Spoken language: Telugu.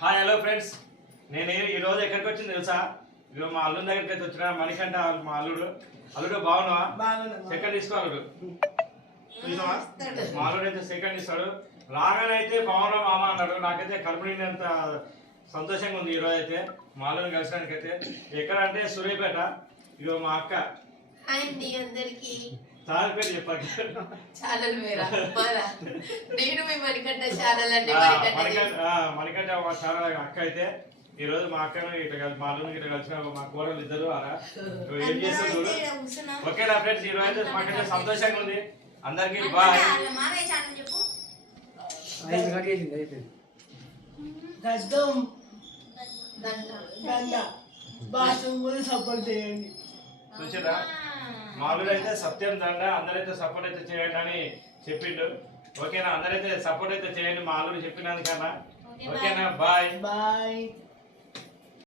హాయ్ హలో ఫ్రెండ్స్, నేను ఈరోజు ఎక్కడికి వచ్చింది తెలుసా? ఇక మా అల్లుడి దగ్గరికి అయితే వచ్చిన. మణికంఠ మా అల్లుడు బాగున్నావా? సెకండ్ తీసుకో అల్లుడు. చూసినావా? మా అల్లుడు అయితే సెకండ్ ఇస్తాడు. రాగానే అయితే బాగున్నా మామ అన్నాడు. నాకైతే కడుపు నిండినంత సంతోషంగా ఉంది ఈరోజు అయితే మా అల్లుడిని కలిసడానికి అయితే. ఎక్కడ అంటే సూర్యాపేట. ఇగో మా అక్క. అందరికి చాలా పేరు చెప్పాలి. ఛానల్ మేరా నేను మీ మణికంఠ ఛానల్ అండి. మణికంఠ చాలా అక్క అయితే ఈ రోజు మా అక్కను ఇట్లా మా అల్లుని ఇట్లా కలిసిన మా కూరలు ఇద్దరు అలా ఏం చేస్తారు చూడు. ఓకేనా ఫ్రెండ్స్, ఈ రోజు అయితే మాకైతే సంతోషంగా ఉంది. అందరికి బాయ్. చూసారా? మామూలుగా అయితే సత్యం దండ అందరైతే సపోర్ట్ అయితే చేయండి అని చెప్పిండు. ఓకేనా? అందరైతే సపోర్ట్ అయితే చేయండి మా అల్లుడు చెప్పినందుకన్నా. ఓకేనా? బాయ్.